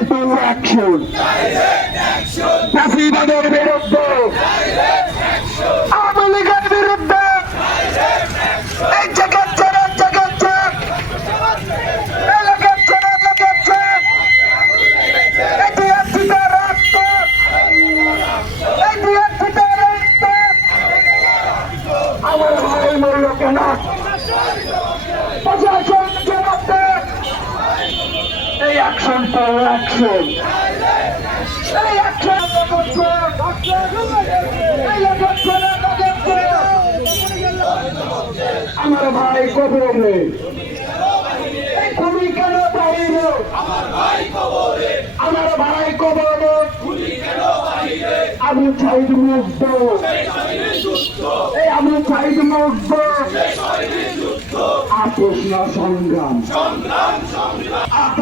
To action ফাঁসিবাদের বিরুদ্ধে আওয়ামী লীগের বিরুদ্ধে এই জায়গার ছেড়ে জায়গার ছেড়ে এলাকার ছেড়ে এলাকার এটি আমার ভাই মূল্য কেন প্রশাসন জবাব দেন এই অ্যাকশন তো অ্যাকশন এই অ্যাকশন আমার ভাই কবরে তুমি কেন বাইরে আমার ভাই কবরে। আমি চাইদ মুগ্ধ আমি চাইদ মুগ্ধ আপোষ সংগ্রাম। আপোষ